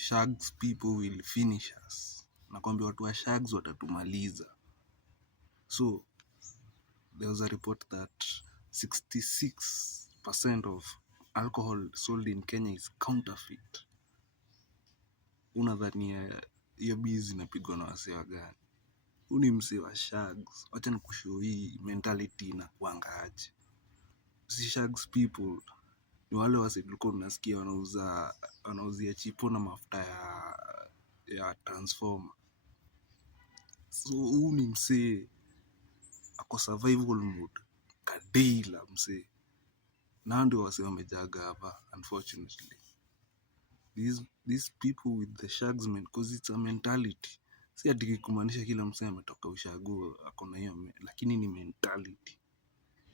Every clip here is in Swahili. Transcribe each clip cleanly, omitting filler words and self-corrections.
Shags people will finish us. Nakwambia watu wa shags watatumaliza. So there was a report that 66% of alcohol sold in Kenya is counterfeit. Unadhani hiyo bizi inapigwa na wasee wa gani? Huyu ni msee wa shags. Wacha nikushow hii mentality inakuanga aje. Si shags people ni wale wasee tulikuwa tunasikia wanauzia chipo na mafuta ya transformer. So huyu ni msee ako survival mode kadila msee. Na ndio wasee wamejaga hapa unfortunately. These people with the shagsmen, cause it's a mentality. Si ati kumaanisha kila msee ametoka ushago akona hiyo, lakini ni mentality.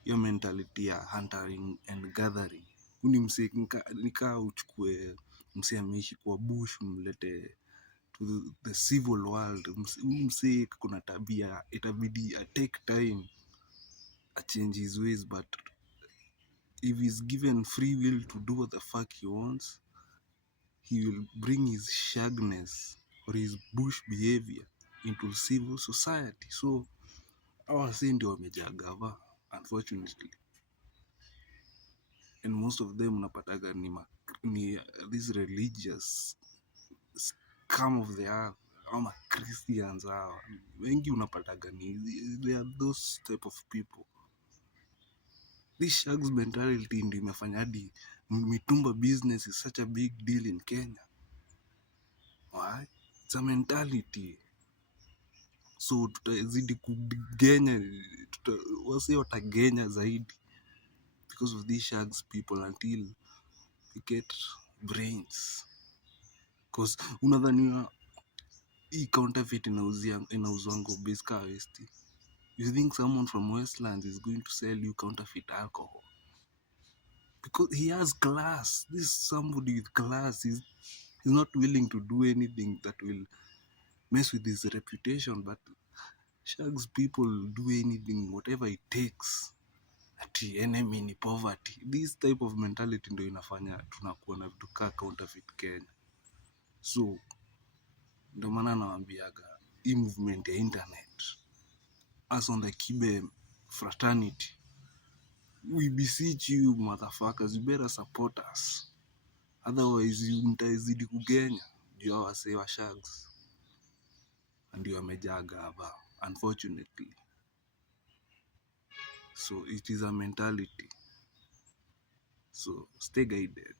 Hiyo mentality ya hunting and gathering. Uni msee nikaa uchukue msee ameishi kwa bush umlete to the civil world. Msee kuna tabia itabidi take time a change his ways, but if he's given free will to do what the fuck he wants, he will bring his shagness or his bush behavior into civil society. So our say ndio wamejaga hapa unfortunately, and most of them unapataga ni these religious scum of the earth ama Christians hawa wengi unapataga ni they are those type of people. This shags mentality ndio imefanya hadi mitumba business is such a big deal in Kenya. Why? It's a mentality. So tutazidi kugenya, wase watagenya zaidi because of these shags people until we get brains. Because unadhani hii counterfeit inauzwango base ka West. You think someone from Westlands is going to sell you counterfeit alcohol? Because he has class. This is somebody with class. He's not willing to do anything that will mess with his reputation, but shags people do anything, whatever it takes. Ati enemy ni poverty. This type of mentality ndio inafanya tunakuwa na vitu kaa counterfeit Kenya. So ndio maana nawaambiaga hii movement ya internet, us on the Kibe fraternity, we beseech you motherfuckers, you better support us, otherwise mtazidi kugenya juu ya wasee wa shags ndio wamejaga hapa unfortunately. So it is a mentality, so stay guided.